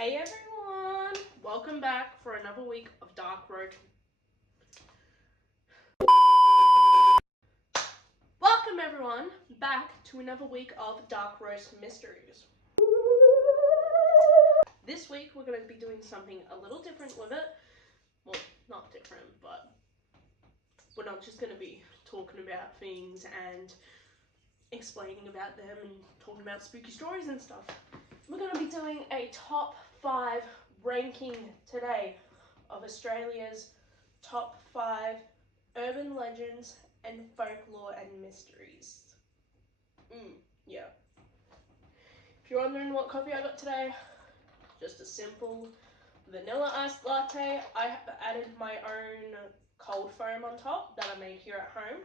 Hey everyone! Welcome back for another week of Dark Road. Welcome everyone back to another week of Dark Roast Mysteries. This week we're going to be doing something a little different with it. Well, not different, but we're not just going to be talking about things and explaining about them and talking about spooky stories and stuff. We're going to be doing a top 5 ranking today of Australia's top 5 urban legends and folklore and mysteries. Yeah. If you're wondering what coffee I got today, just a simple vanilla iced latte. I have added my own cold foam on top that I made here at home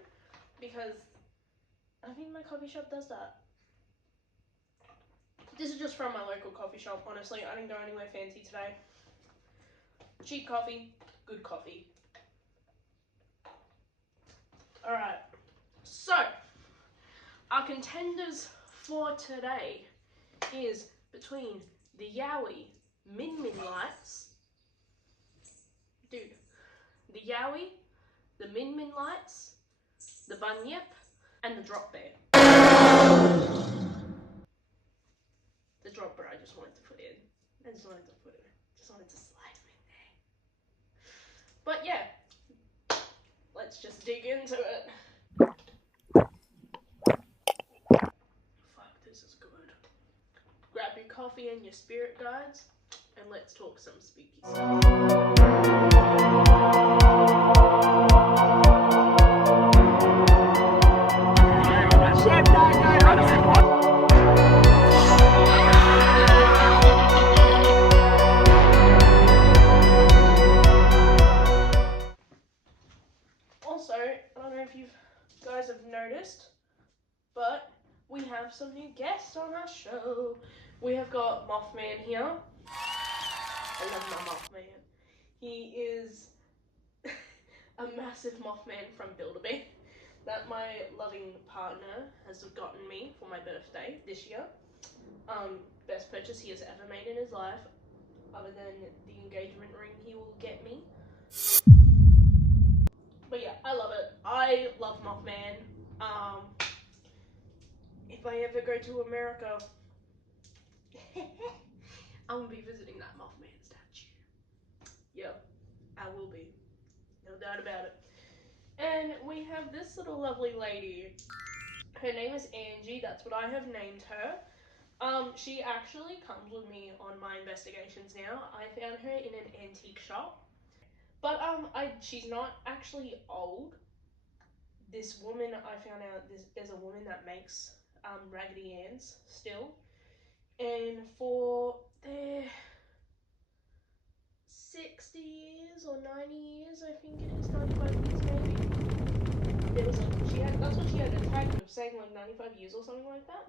because I think my coffee shop does that. This is just from my local coffee shop, honestly. I didn't go anywhere fancy today. Cheap coffee, good coffee. Alright, so our contenders for today is between the Yowie Min Min lights. Dude, the Yowie, the Min Min lights, the Bunyip, and the Drop Bear. The Drop Bear I just wanted to put in. Just wanted to slide him in there. But yeah, let's just dig into it. Fuck, this is good. Grab your coffee and your spirit guides, and let's talk some spooky stuff. Also, I don't know if you guys have noticed, but we have some new guests on our show. We have got Mothman here. I love my Mothman. He is a massive Mothman from Build-A-Bear that my loving partner has gotten me for my birthday this year. Best purchase he has ever made in his life, other than the engagement ring he will get me. But yeah, I love it. I love Mothman. If I ever go to America, I'm gonna be visiting that Mothman statue. Yep, I will be. No doubt about it. And we have this little lovely lady. Her name is Angie. That's what I have named her. She actually comes with me on my investigations now. I found her in an antique shop. But she's not actually old. This woman, I found out there's a woman that makes Raggedy Anns still. And for their 60 years or 90 years, I think it is, 95 years maybe. There was that's what she had a tag of saying, like 95 years or something like that.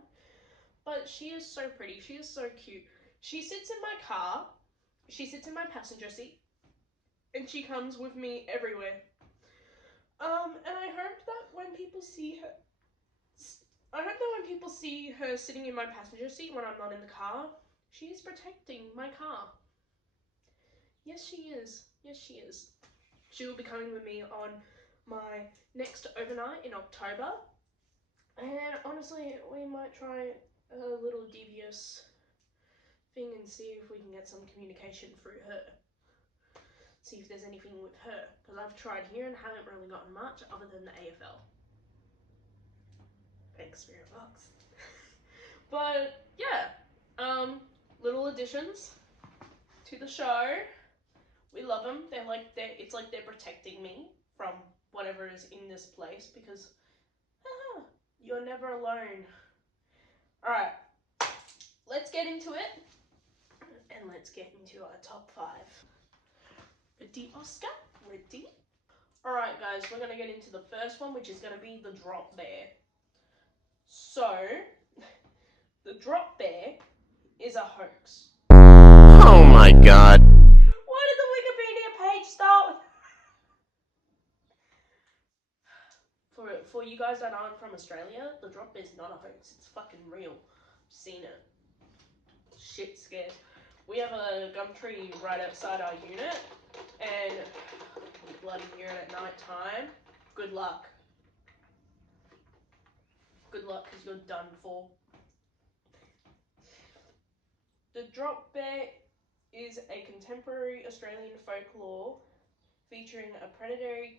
But she is so pretty, she is so cute. She sits in my car, she sits in my passenger seat, and she comes with me everywhere. And I hope that when people see her sitting in my passenger seat when I'm not in the car, she is protecting my car. Yes, she is. Yes, she is. She will be coming with me on my next overnight in October. And honestly, we might try a little devious thing and see if we can get some communication through her. See if there's anything with her. Because I've tried here and haven't really gotten much other than the AFL. Thanks, Spirit Box. But yeah, little additions to the show. We love them. It's like they're protecting me from whatever is in this place because you're never alone. Alright, let's get into it and let's get into our top 5. Ready, Oscar? Ready? Alright guys, we're gonna get into the first one, which is gonna be the Drop Bear. So, the Drop Bear is a hoax. Oh my god. Why did the Wikipedia page start with... For you guys that aren't from Australia, the Drop Bear's not a hoax. It's fucking real. I've seen it. Shit scared. we have a gum tree right outside our unit, and you bloody hear it at night time. Good luck. Good luck, because you're done for. The drop bear is a contemporary Australian folklore featuring a predatory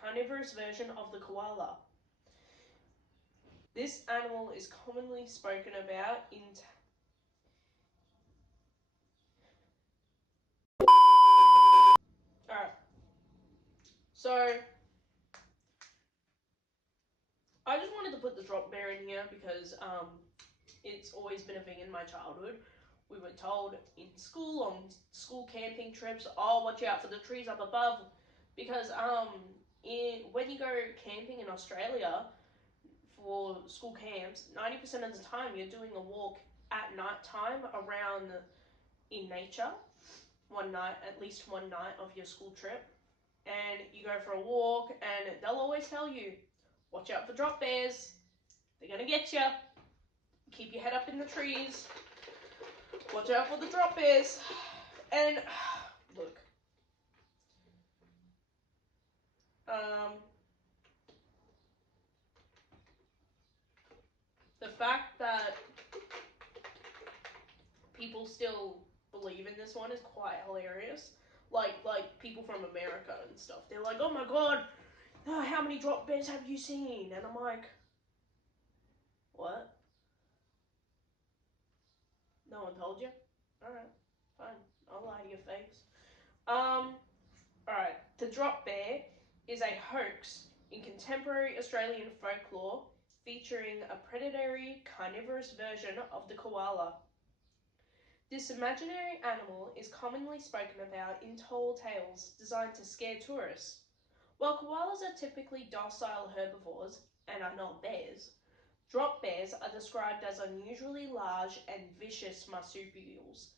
carnivorous version of the koala. This animal is commonly spoken about in Alright, so I just wanted to put the drop bear in here because it's always been a thing in my childhood. We were told in school, on school camping trips, oh, watch out for the trees up above, because when you go camping in Australia for school camps, 90% of the time you're doing a walk at night time around in nature, at least one night of your school trip, and you go for a walk, and they'll always tell you, watch out for drop bears, they're gonna get you. Keep your head up in the trees. Watch out for the drop bears. And look, the fact that people still believe in this one is quite hilarious. Like people from America and stuff. They're like, oh my god, how many drop bears have you seen? And I'm like, what? No one told you? Alright, fine. I'll lie to your face. Alright, the drop bear is a hoax in contemporary Australian folklore featuring a predatory carnivorous version of the koala. This imaginary animal is commonly spoken about in tall tales designed to scare tourists. While koalas are typically docile herbivores and are not bears, drop bears are described as unusually large and vicious marsupials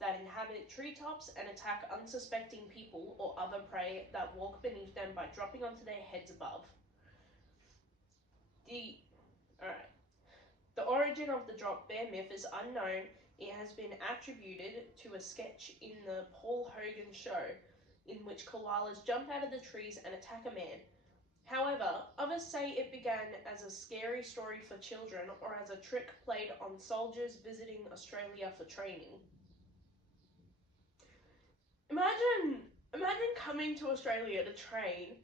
that inhabit treetops and attack unsuspecting people or other prey that walk beneath them by dropping onto their heads above. The origin of the drop bear myth is unknown. It has been attributed to a sketch in the Paul Hogan show in which koalas jump out of the trees and attack a man. However, others say it began as a scary story for children or as a trick played on soldiers visiting Australia for training. Imagine coming to Australia to train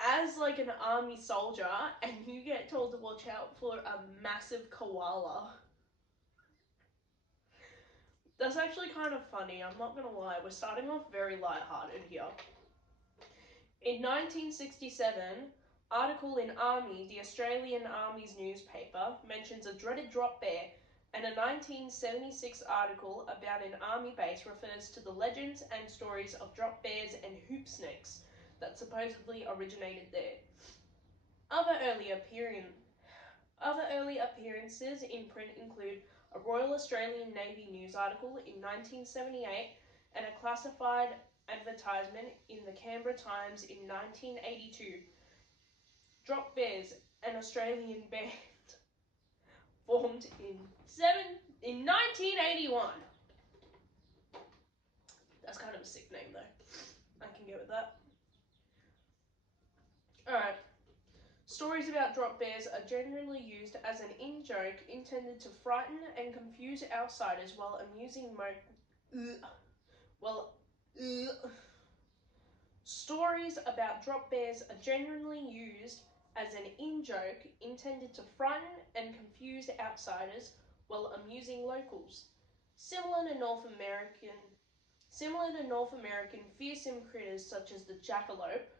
as like an army soldier and you get told to watch out for a massive koala. That's actually kind of funny, I'm not gonna lie. We're starting off very lighthearted here. In 1967, article in Army, the Australian Army's newspaper, mentions a dreaded drop bear, and a 1976 article about an army base refers to the legends and stories of drop bears and hoop snakes that supposedly originated there. Other early appearances in print include a Royal Australian Navy news article in 1978 and a classified advertisement in the Canberra Times in 1982. Drop Bears, an Australian band, formed in 1981. That's kind of a sick name though. I can get with that. Alright. Stories about drop bears are generally used as an in-joke intended to frighten and confuse outsiders while amusing Stories about drop bears are generally used as an in-joke intended to frighten and confuse outsiders while amusing locals. Similar to North American fearsome critters such as the jackalope,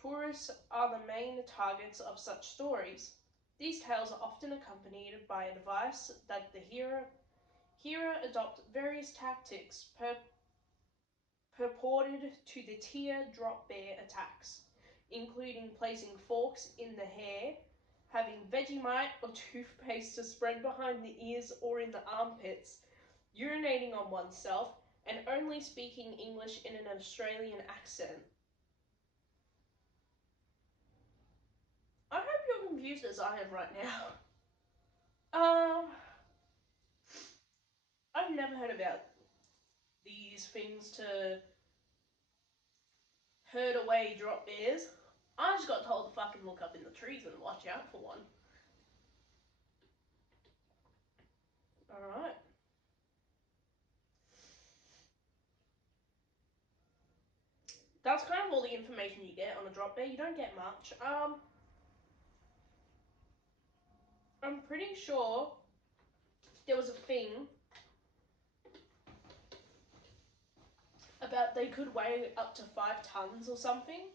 tourists are the main targets of such stories. These tales are often accompanied by advice that the hearer adopt various tactics purported to deter drop bear attacks, including placing forks in the hair, having Vegemite or toothpaste to spread behind the ears or in the armpits, urinating on oneself, and only speaking English in an Australian accent. I hope you're confused as I am right now. I've never heard about these things to herd away drop bears. I just got told to fucking look up in the trees and watch out for one. Alright. That's kind of all the information you get on a drop bear. You don't get much. I'm pretty sure there was a thing about they could weigh up to 5 tons or something.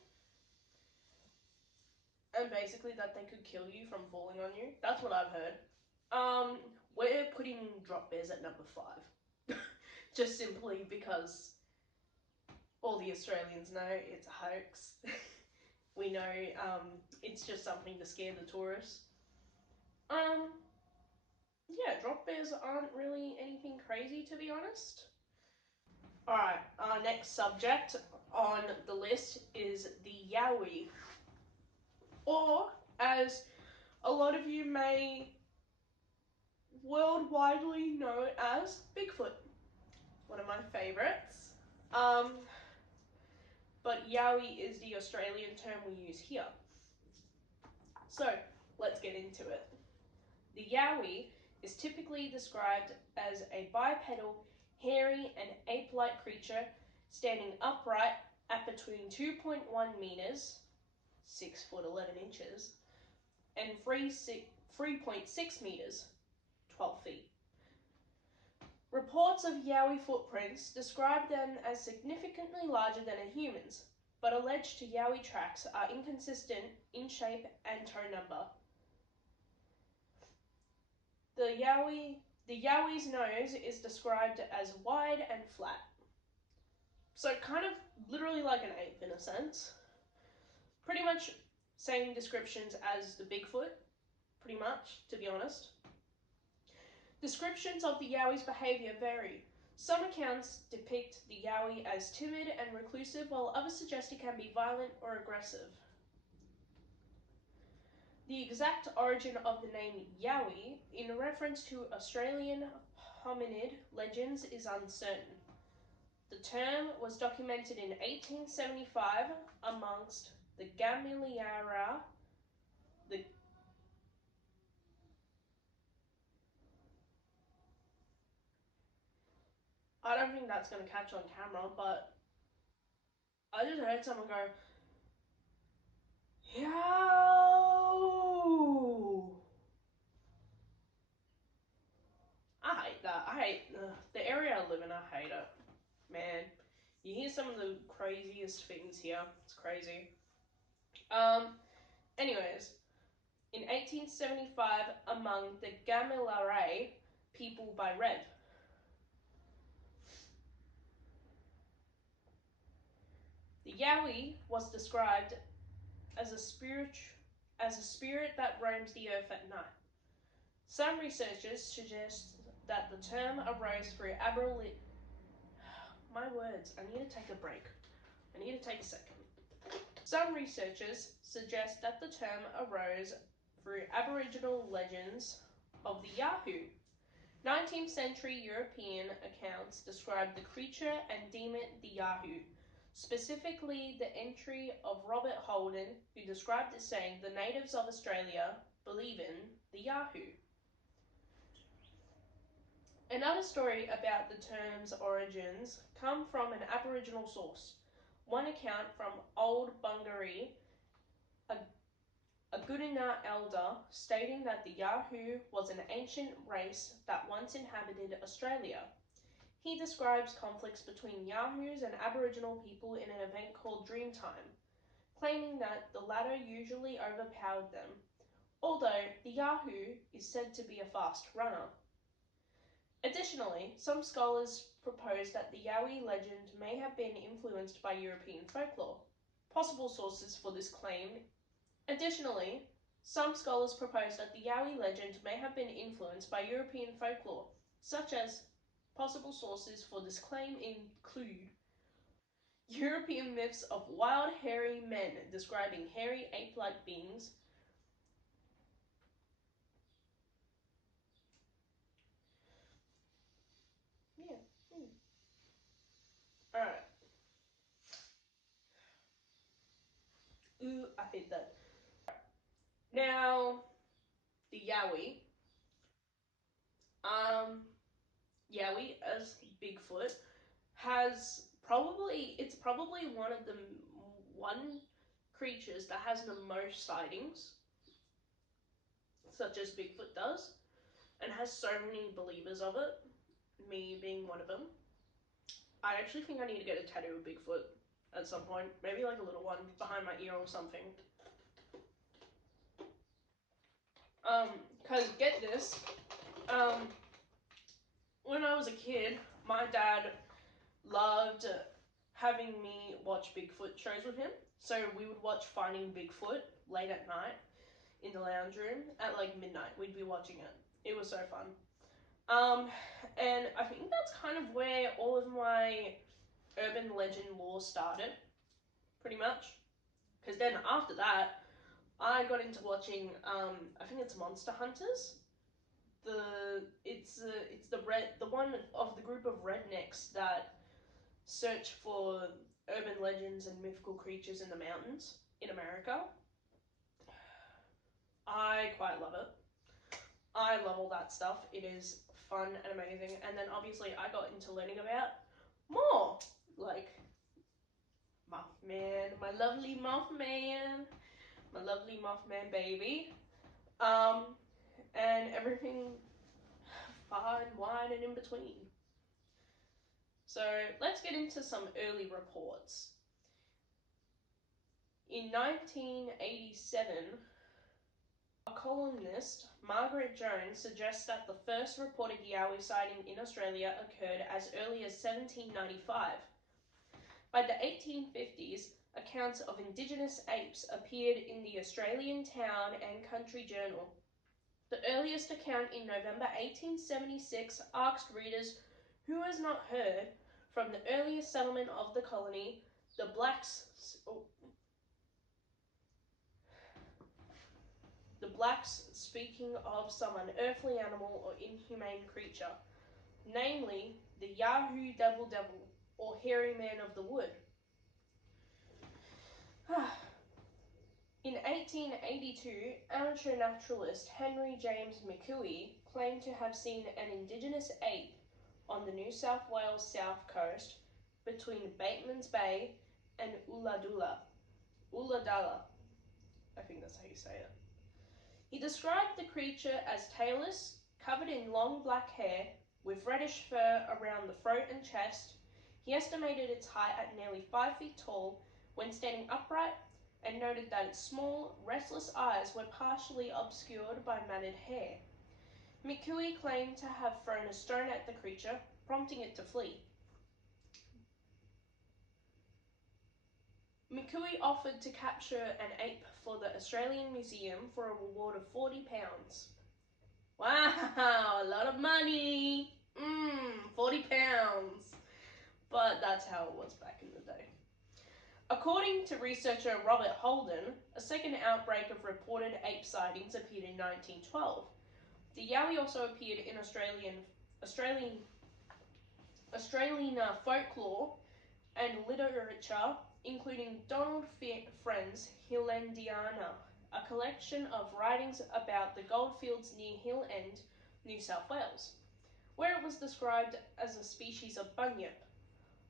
And basically that they could kill you from falling on you. That's what I've heard. We're putting drop bears at number 5. Just simply because all the Australians know it's a hoax. We know it's just something to scare the tourists. Yeah, drop bears aren't really anything crazy, to be honest. Alright, our next subject on the list is the Yowie. Or, as a lot of you may worldwidely know it as, Bigfoot. One of my favourites. But Yowie is the Australian term we use here. So, let's get into it. The Yowie is typically described as a bipedal, hairy and ape-like creature standing upright at between 2.1 metres, 6 foot 11 inches, and 3.6 metres, 12 feet. Reports of Yowie footprints describe them as significantly larger than a human's, but alleged Yowie tracks are inconsistent in shape and toe number. The Yowie's nose is described as wide and flat. So kind of literally like an ape in a sense. Pretty much same descriptions as the Bigfoot, pretty much, to be honest. Descriptions of the Yowie's behaviour vary. Some accounts depict the Yowie as timid and reclusive, while others suggest it can be violent or aggressive. The exact origin of the name Yowie, in reference to Australian hominid legends, is uncertain. The term was documented in 1875 amongst the Gamilliara, I don't think that's going to catch on camera, but I just heard someone go, yo! I hate that. I hate the area I live in. I hate it. Man, you hear some of the craziest things here. It's crazy. Anyways, in 1875, among the Gamilliara people by Rev. The Yowie was described as a spirit that roams the earth at night. Some researchers suggest that the term arose through My words, I need to take a break. I need to take a second. Some researchers suggest that the term arose through Aboriginal legends of the Yahoo. 19th century European accounts describe the creature and deem it the Yahoo. Specifically, the entry of Robert Holden, who described it saying, "The natives of Australia believe in the Yahoo." Another story about the term's origins come from an Aboriginal source. One account from Old Bungaree, a Goodina elder, stating that the Yahoo was an ancient race that once inhabited Australia. He describes conflicts between Yahoos and Aboriginal people in an event called Dreamtime, claiming that the latter usually overpowered them, although the Yahoo is said to be a fast runner. Additionally, some scholars propose that the Yowie legend may have been influenced by European folklore. Possible sources for this claim. Include European myths of wild hairy men describing hairy ape-like beings, happy that. Now, the Yowie. Yowie as Bigfoot it's probably one of the one creatures that has the most sightings, such as Bigfoot does, and has so many believers of it, me being one of them. I actually think I need to get a tattoo of Bigfoot at some point, maybe like a little one behind my ear or something. Cause get this, when I was a kid, my dad loved having me watch Bigfoot shows with him. So we would watch Finding Bigfoot late at night in the lounge room at like midnight. We'd be watching it. It was so fun. And I think that's kind of where all of my urban legend lore started, pretty much. Because then after that, I got into watching, I think it's Monster Hunters. It's the one of the group of rednecks that search for urban legends and mythical creatures in the mountains in America. I quite love it. I love all that stuff. It is fun and amazing. And then obviously I got into learning about more, like Mothman, my lovely Mothman baby, and everything far and wide and in between. So let's get into some early reports. In 1987, a columnist, Margaret Jones, suggests that the first reported Yowie sighting in Australia occurred as early as 1795. By the 1850s, accounts of indigenous apes appeared in the Australian Town and Country Journal. The earliest account in November 1876 asked readers who has not heard from the earliest settlement of the colony, the blacks speaking of some unearthly animal or inhumane creature, namely the Yahoo Devil or hairy man of the wood. In 1882, amateur naturalist Henry James McCooey claimed to have seen an indigenous ape on the New South Wales south coast between Bateman's Bay and Ulladulla, I think that's how you say it. He described the creature as tailless, covered in long black hair, with reddish fur around the throat and chest. He estimated its height at nearly 5 feet tall when standing upright, and noted that its small, restless eyes were partially obscured by matted hair. McCooey claimed to have thrown a stone at the creature, prompting it to flee. McCooey offered to capture an ape for the Australian Museum for a reward of £40. Wow, a lot of money! £40. But that's how it was back in the day. According to researcher Robert Holden, a second outbreak of reported ape sightings appeared in 1912. The Yowie also appeared in Australian folklore and literature, including Donald Friend's Hillendiana, a collection of writings about the goldfields near Hill End, New South Wales, where it was described as a species of bunyip.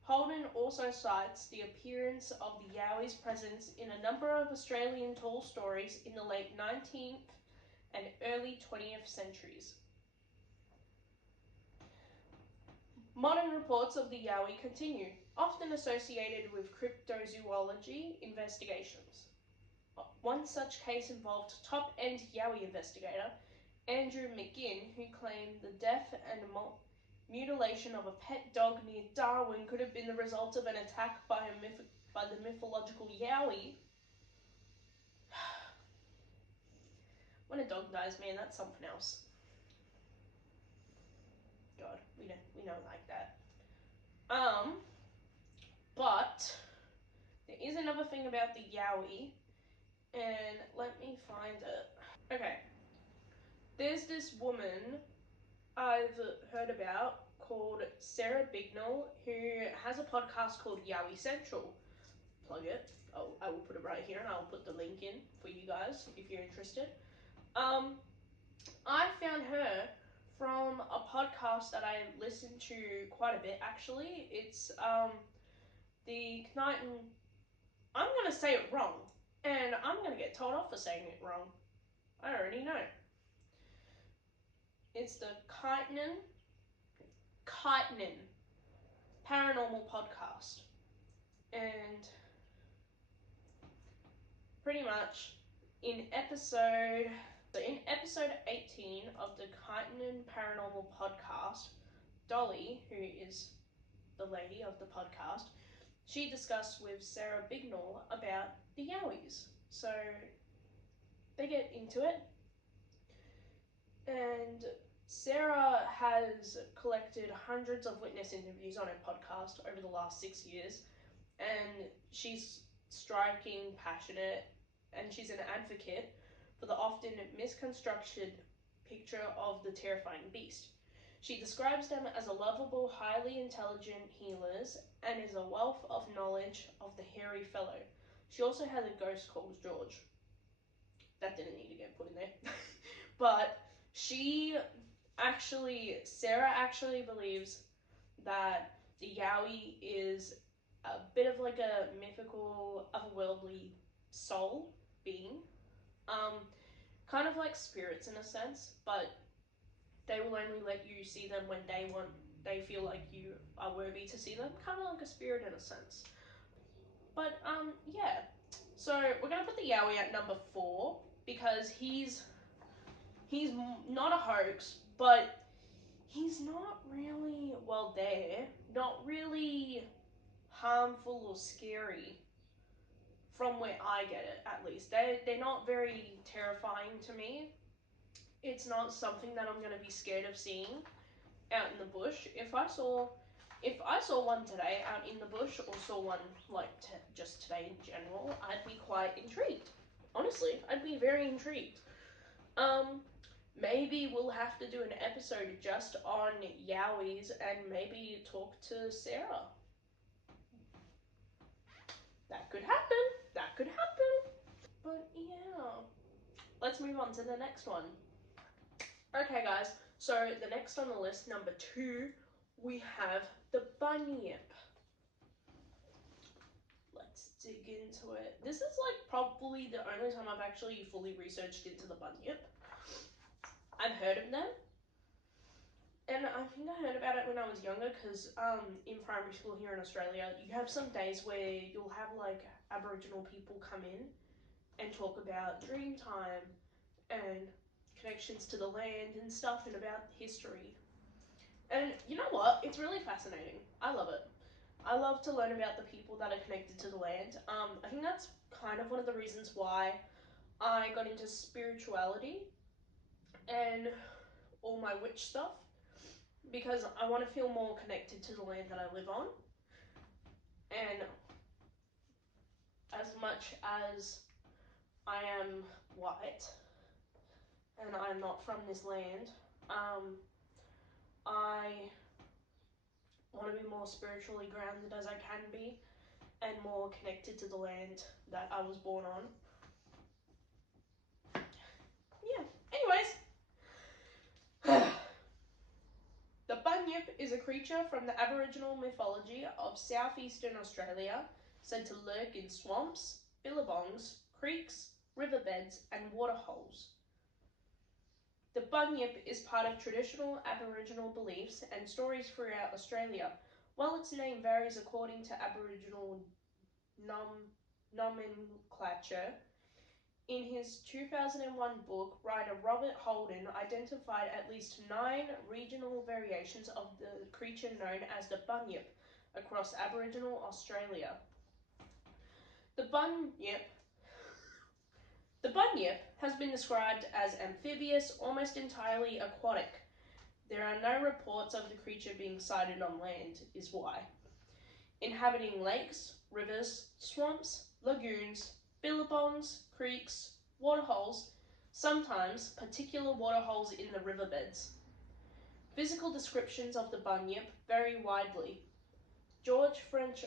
Holden also cites the appearance of the Yowie's presence in a number of Australian tall stories in the late 19th and early 20th centuries. Modern reports of the Yowie continue, often associated with cryptozoology investigations. One such case involved top-end Yowie investigator Andrew McGinn, who claimed the death and mutilation of a pet dog near Darwin could have been the result of an attack by the mythological Yowie. When a dog dies, man, that's something else. God, we don't like that. But there is another thing about the Yowie, and let me find it. Okay, there's this woman I've heard about called Sarah Bignell, who has a podcast called Yowie Central. plug it. I will put it right here, and I'll put the link in for you guys if you're interested. I found her from a podcast that I listen to quite a bit, actually. It's the Kyneton. I'm gonna say it wrong, and I'm gonna get told off for saying it wrong. I already know. It's the Kyneton Paranormal podcast, and pretty much in episode 18 of the Kyneton Paranormal podcast, Dolly, who is the lady of the podcast, she discussed with Sarah Bignall about the Yowies. So they get into it, and Sarah has collected hundreds of witness interviews on her podcast over the last 6 years, and she's striking, passionate, and she's an advocate for the often misconstrued picture of the terrifying beast. She describes them as a lovable, highly intelligent healers and is a wealth of knowledge of the hairy fellow. She also has a ghost called George. That didn't need to get put in there. But Sarah actually believes that the Yowie is a bit of like a mythical, otherworldly soul being. Kind of like spirits in a sense, but they will only let you see them when they feel like you are worthy to see them. Kind of like a spirit in a sense. But yeah. So we're gonna put the Yowie at number 4 because he's not a hoax, but he's not really, well, not really harmful or scary from where I get it, at least. They're not very terrifying to me. It's not something that I'm going to be scared of seeing out in the bush. If I saw one today out in the bush, or saw one like just today in general, I'd be quite intrigued. Honestly, I'd be very intrigued. Maybe we'll have to do an episode just on Yowies and maybe talk to Sarah. That could happen. But yeah, let's move on to the next one. Okay, guys, so the next on the list, number 2, we have the bunyip. Let's dig into it. This is like probably the only time I've actually fully researched into the bunyip. I've heard of them, and I think I heard about it when I was younger because in primary school here in Australia, you have some days where you'll have like Aboriginal people come in and talk about dream time and connections to the land and stuff and about history. And you know what? It's really fascinating. I love it. I love to learn about the people that are connected to the land. I think that's kind of one of the reasons why I got into spirituality and all my witch stuff, because I want to feel more connected to the land that I live on. And as much as I am white and I'm not from this land, I want to be more spiritually grounded as I can be and more connected to the land that I was born on. Yeah, anyways. The bunyip is a creature from the Aboriginal mythology of southeastern Australia, said to lurk in swamps, billabongs, creeks, riverbeds and waterholes. The bunyip is part of traditional Aboriginal beliefs and stories throughout Australia. While its name varies according to Aboriginal nomenclature, in his 2001 book, writer Robert Holden identified at least 9 regional variations of the creature known as the bunyip across Aboriginal Australia. The bunyip has been described as amphibious, almost entirely aquatic. There are no reports of the creature being sighted on land, is why. Inhabiting lakes, rivers, swamps, lagoons, billabongs, creeks, waterholes, sometimes particular waterholes in the riverbeds. Physical descriptions of the bunyip vary widely. George French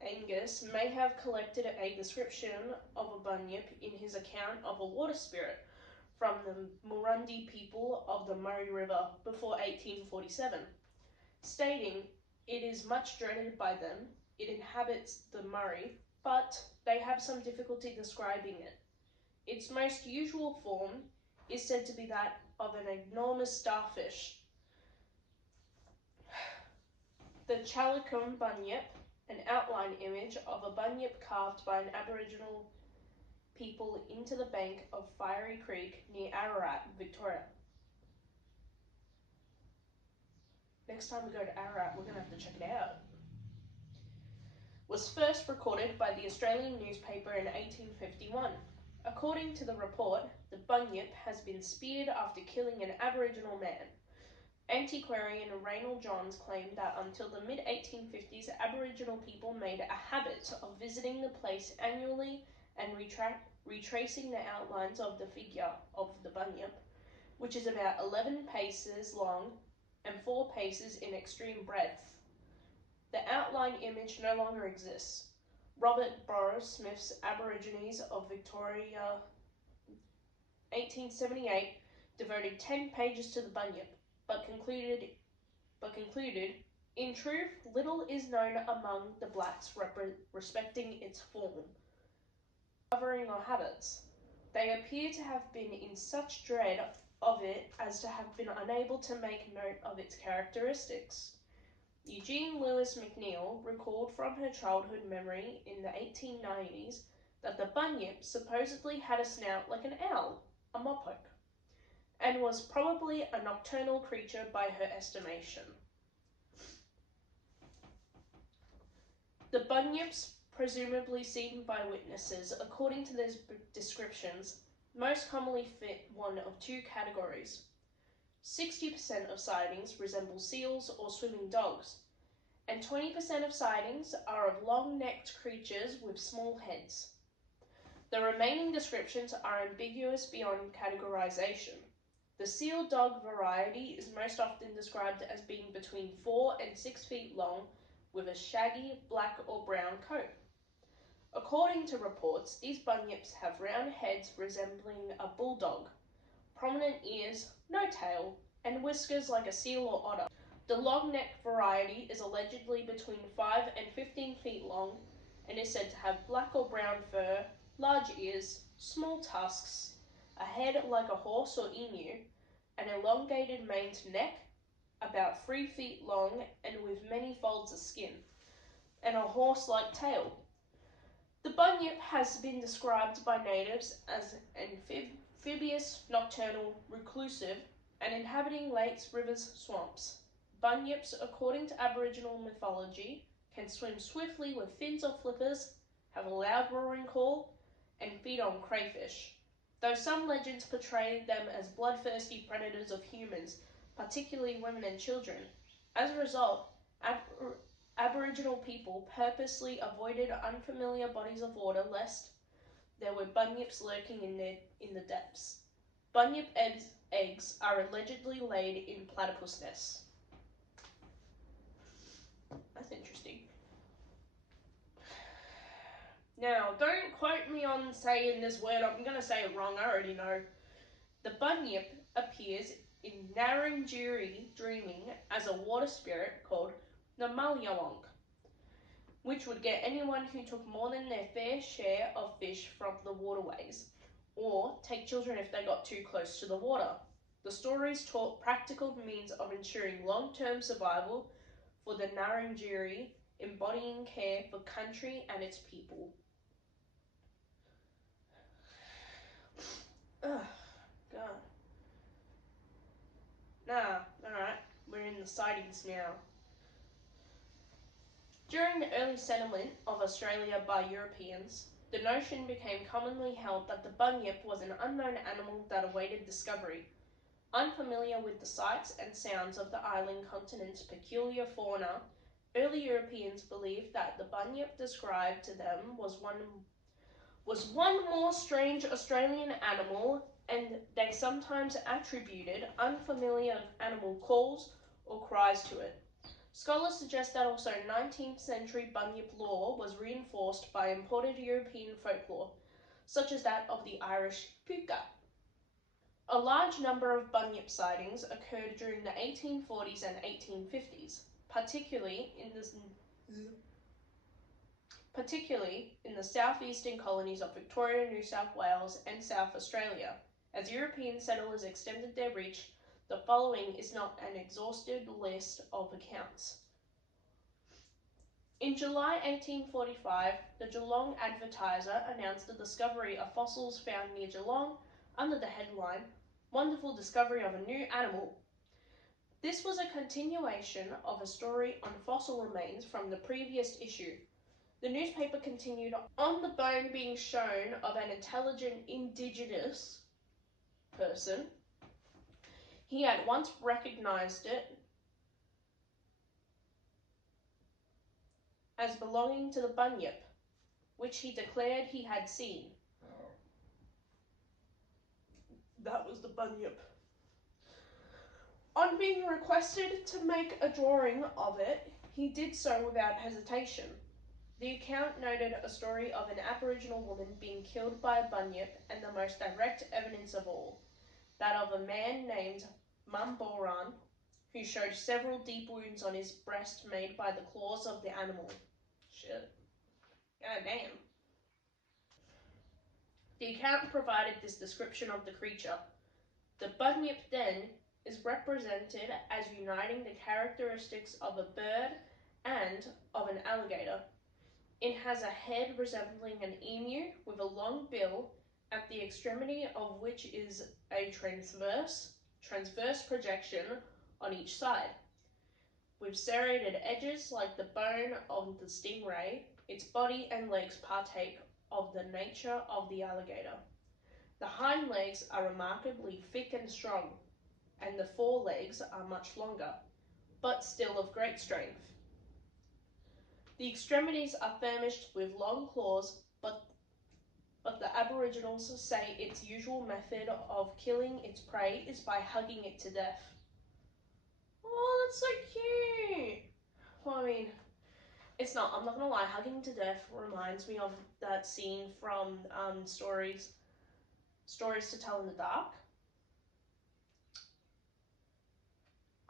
Angus may have collected a description of a bunyip in his account of a water spirit from the Murundi people of the Murray River before 1847, stating it is much dreaded by them, it inhabits the Murray, but they have some difficulty describing it. Its most usual form is said to be that of an enormous starfish. The Chalikum bunyip, an outline image of a bunyip carved by an Aboriginal people into the bank of Fiery Creek near Ararat, Victoria. Next time we go to Ararat, we're going to have to check it out. Was first recorded by the Australian newspaper in 1851. According to the report, the bunyip has been speared after killing an Aboriginal man. Antiquarian Reynold Johns claimed that until the mid-1850s, Aboriginal people made a habit of visiting the place annually and retracing the outlines of the figure of the bunyip, which is about 11 paces long and 4 paces in extreme breadth. The outline image no longer exists. Robert Burrows Smith's Aborigines of Victoria, 1878, devoted 10 pages to the bunyip, but concluded, in truth, little is known among the blacks respecting its form, covering, or habits. They appear to have been in such dread of it as to have been unable to make note of its characteristics. Eugene Lewis McNeill recalled from her childhood memory in the 1890s that the bunyip supposedly had a snout like an owl, a mopoke, and was probably a nocturnal creature by her estimation. The bunyips, presumably seen by witnesses, according to these descriptions, most commonly fit one of two categories. 60% of sightings resemble seals or swimming dogs, and 20% of sightings are of long-necked creatures with small heads. The remaining descriptions are ambiguous beyond categorization. The seal dog variety is most often described as being between 4 and 6 feet long with a shaggy black or brown coat. According to reports, these bunyips have round heads resembling a bulldog, prominent ears, no tail, and whiskers like a seal or otter. The long-necked variety is allegedly between 5 and 15 feet long and is said to have black or brown fur, large ears, small tusks, a head like a horse or emu, an elongated maned neck, about 3 feet long and with many folds of skin, and a horse-like tail. The bunyip has been described by natives as amphibious, nocturnal, reclusive, and inhabiting lakes, rivers, swamps. Bunyips, according to Aboriginal mythology, can swim swiftly with fins or flippers, have a loud roaring call, and feed on crayfish, though some legends portray them as bloodthirsty predators of humans, particularly women and children. As a result, Aboriginal people purposely avoided unfamiliar bodies of water lest there were bunyips lurking in the depths. Bunyip eggs are allegedly laid in platypus nests. That's interesting. Now, don't quote me on saying this word. I'm going to say it wrong. I already know. The bunyip appears in Narrandjeri dreaming as a water spirit called Namalyawonk, which would get anyone who took more than their fair share of fish from the waterways, or take children if they got too close to the water. The stories taught practical means of ensuring long-term survival for the Narrandjeri, embodying care for country and its people. Ugh, God. Alright, we're in the sightings now. During the early settlement of Australia by Europeans, the notion became commonly held that the bunyip was an unknown animal that awaited discovery. Unfamiliar with the sights and sounds of the island continent's peculiar fauna, early Europeans believed that the bunyip described to them was one more strange Australian animal, and they sometimes attributed unfamiliar animal calls or cries to it. Scholars suggest that also 19th century Bunyip lore was reinforced by imported European folklore, such as that of the Irish puka. A large number of Bunyip sightings occurred during the 1840s and 1850s, particularly in the southeastern colonies of Victoria, New South Wales, and South Australia. As European settlers extended their reach, the following is not an exhaustive list of accounts. In July 1845, the Geelong Advertiser announced the discovery of fossils found near Geelong under the headline, "Wonderful Discovery of a New Animal." This was a continuation of a story on fossil remains from the previous issue. The newspaper continued on the bone being shown of an intelligent Indigenous person. He had once recognised it as belonging to the Bunyip, which he declared he had seen. That was the Bunyip. On being requested to make a drawing of it, he did so without hesitation. The account noted a story of an Aboriginal woman being killed by a Bunyip, and the most direct evidence of all, that of a man named Mumboran, who showed several deep wounds on his breast made by the claws of the animal. Shit. God damn. The account provided this description of the creature. The Bunyip then is represented as uniting the characteristics of a bird and of an alligator. It has a head resembling an emu with a long bill, at the extremity of which is a transverse projection on each side. With serrated edges like the bone of the stingray, its body and legs partake of the nature of the alligator. The hind legs are remarkably thick and strong, and the forelegs are much longer, but still of great strength. The extremities are furnished with long claws, but the Aboriginals say its usual method of killing its prey is by hugging it to death. Oh, that's so cute! Well, I mean, it's not, I'm not gonna lie, hugging to death reminds me of that scene from Stories to Tell in the Dark.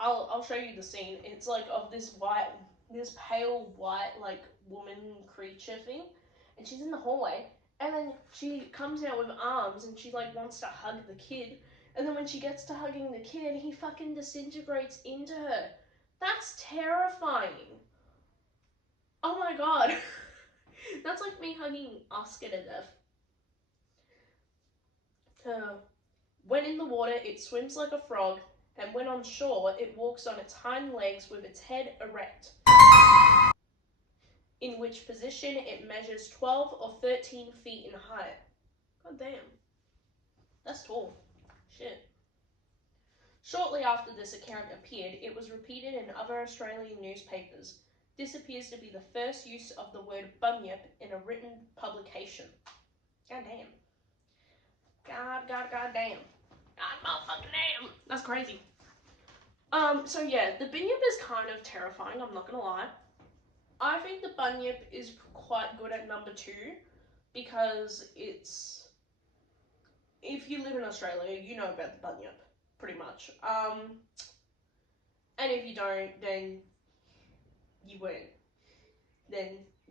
I'll show you the scene. It's like of this pale white like woman creature thing, and she's in the hallway, and then she comes out with arms and she like wants to hug the kid, and then when she gets to hugging the kid, he fucking disintegrates into her. That's terrifying. Oh my god. That's like me hugging Oscar to death. When in the water, it swims like a frog, and when on shore, it walks on its hind legs with its head erect, in which position it measures 12 or 13 feet in height. God damn. That's tall. Shit. Shortly after this account appeared, it was repeated in other Australian newspapers. This appears to be the first use of the word bunyip in a written publication. God damn. God damn. God motherfucking damn. That's crazy. So yeah, the bunyip is kind of terrifying, I'm not gonna lie. I think the bunyip is quite good at number 2 because it's, if you live in Australia, you know about the bunyip, pretty much. And if you don't, then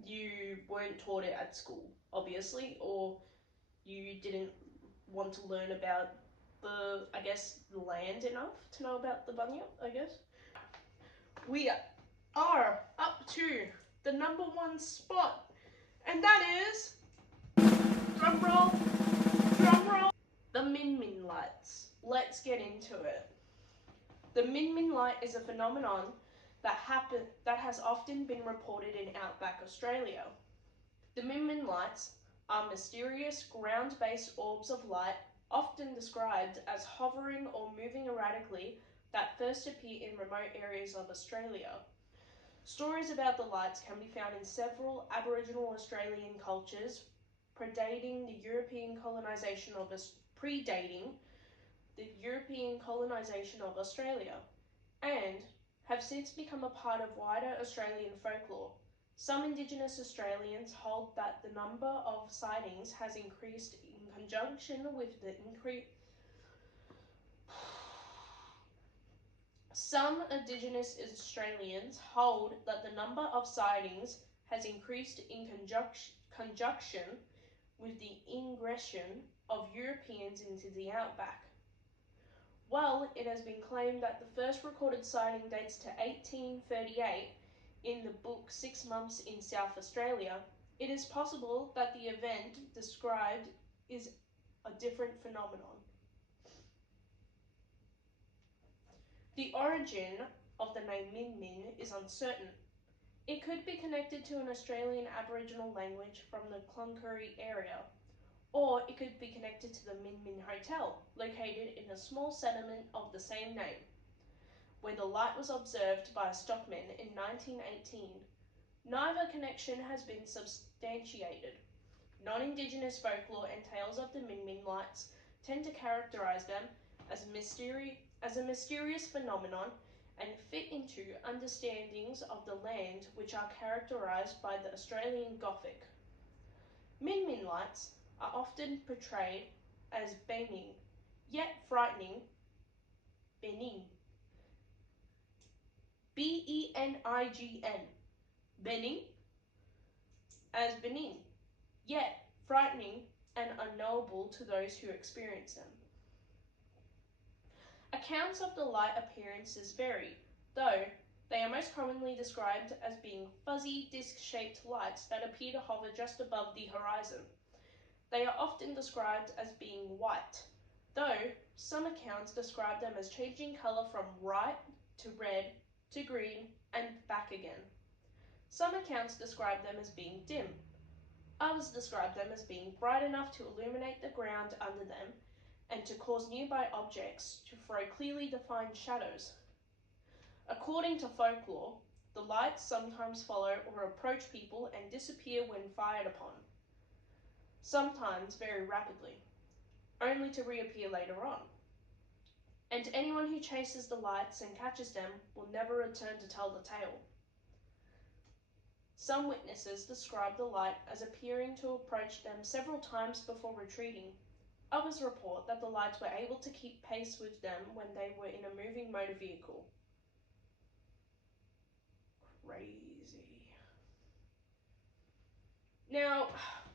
you weren't taught it at school, obviously, or you didn't want to learn about the land enough to know about the bunyip, I guess. We are up to the number 1 spot, and that is, drumroll, the Min Min lights. Let's get into it. The Min Min light is a phenomenon that has often been reported in outback Australia. The Min Min lights are mysterious ground-based orbs of light, often described as hovering or moving erratically, that first appear in remote areas of Australia. Stories about the lights can be found in several Aboriginal Australian cultures predating the European colonisation of Australia, and have since become a part of wider Australian folklore. Some Indigenous Australians hold that the number of sightings has increased in conjunction with the increase. Some Indigenous Australians hold that the number of sightings has increased in conjunction with the ingression of Europeans into the outback. While it has been claimed that the first recorded sighting dates to 1838 in the book 6 Months in South Australia, it is possible that the event described is a different phenomenon. The origin of the name Min Min is uncertain. It could be connected to an Australian Aboriginal language from the Cloncurry area, or it could be connected to the Min Min Hotel, located in a small settlement of the same name, where the light was observed by a stockman in 1918. Neither connection has been substantiated. Non-Indigenous folklore and tales of the Min Min lights tend to characterise them as a mysterious phenomenon and fit into understandings of the land which are characterised by the Australian Gothic. Min Min lights are often portrayed as bening, yet frightening, bening, B-E-N-I-G-N, bening, as bening, yet frightening and unknowable to those who experience them. Accounts of the light appearances vary, though they are most commonly described as being fuzzy, disc-shaped lights that appear to hover just above the horizon. They are often described as being white, though some accounts describe them as changing colour from white to red to green and back again. Some accounts describe them as being dim. Others describe them as being bright enough to illuminate the ground under them and to cause nearby objects to throw clearly defined shadows. According to folklore, the lights sometimes follow or approach people and disappear when fired upon, sometimes very rapidly, only to reappear later on. And anyone who chases the lights and catches them will never return to tell the tale. Some witnesses describe the light as appearing to approach them several times before retreating. Others report that the lights were able to keep pace with them when they were in a moving motor vehicle. Crazy. Now,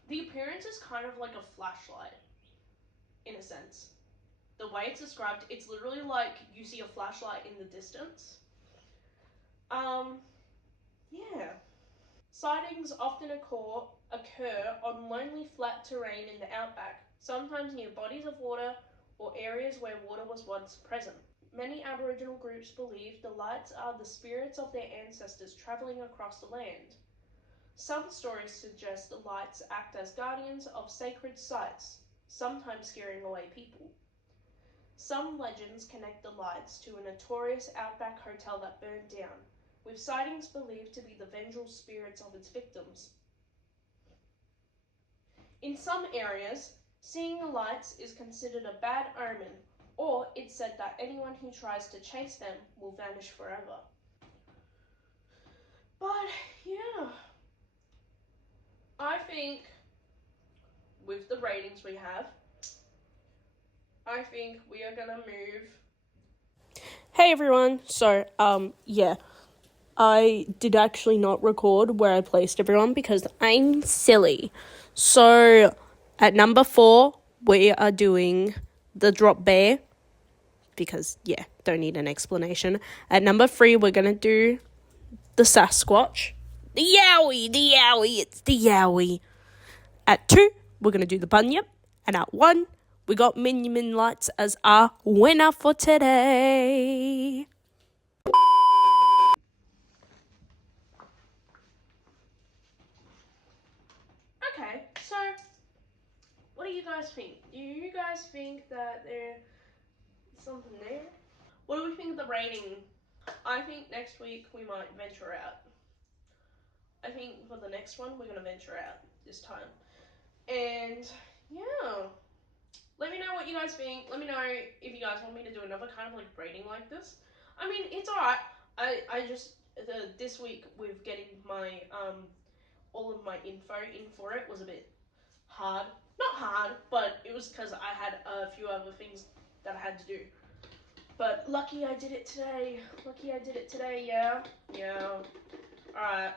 the appearance is kind of like a flashlight, in a sense. The way it's described, it's literally like you see a flashlight in the distance. Yeah. Sightings often occur on lonely flat terrain in the outback, sometimes near bodies of water or areas where water was once present. Many Aboriginal groups believe the lights are the spirits of their ancestors travelling across the land. Some stories suggest the lights act as guardians of sacred sites, sometimes scaring away people. Some legends connect the lights to a notorious outback hotel that burned down, with sightings believed to be the vengeful spirits of its victims. In some areas, seeing the lights is considered a bad omen, or it's said that anyone who tries to chase them will vanish forever. But yeah, I think with the ratings we have, I think we are gonna move. Hey everyone, so yeah, I did actually not record where I placed everyone because I'm silly. So at number 4, we are doing the drop bear because, yeah, don't need an explanation. At number 3, we're going to do the Sasquatch. The Yowie, it's the Yowie. At 2, we're going to do the Bunyip. And at 1, we got Min Min Lights as our winner for today. Okay, so what do you guys think? Do you guys think that there's something there? What do we think of the rating? I think next week we might venture out. I think for the next one we're gonna venture out this time. And yeah, let me know what you guys think. Let me know if you guys want me to do another kind of like rating like this. I mean, it's alright. I just this week with getting my all of my info in for it was a bit hard. Not hard, but it was because I had a few other things that I had to do. But lucky I did it today. Lucky I did it today, yeah. Alright.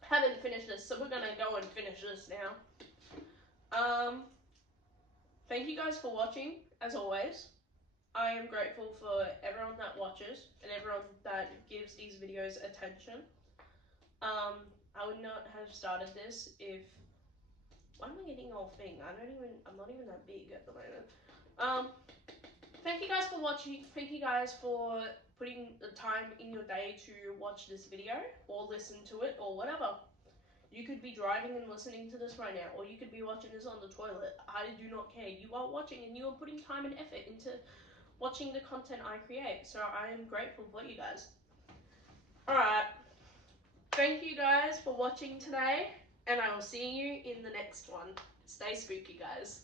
Haven't finished this, so we're gonna go and finish this now. Thank you guys for watching, as always. I am grateful for everyone that watches and everyone that gives these videos attention. I would not have started this if... Why am I getting all thing? I'm not even that big at the moment. Thank you guys for watching. Thank you guys for putting the time in your day to watch this video or listen to it or whatever. You could be driving and listening to this right now, or you could be watching this on the toilet. I do not care. You are watching and you are putting time and effort into watching the content I create. So I am grateful for you guys. Alright. Thank you guys for watching today, and I will see you in the next one. Stay spooky, guys.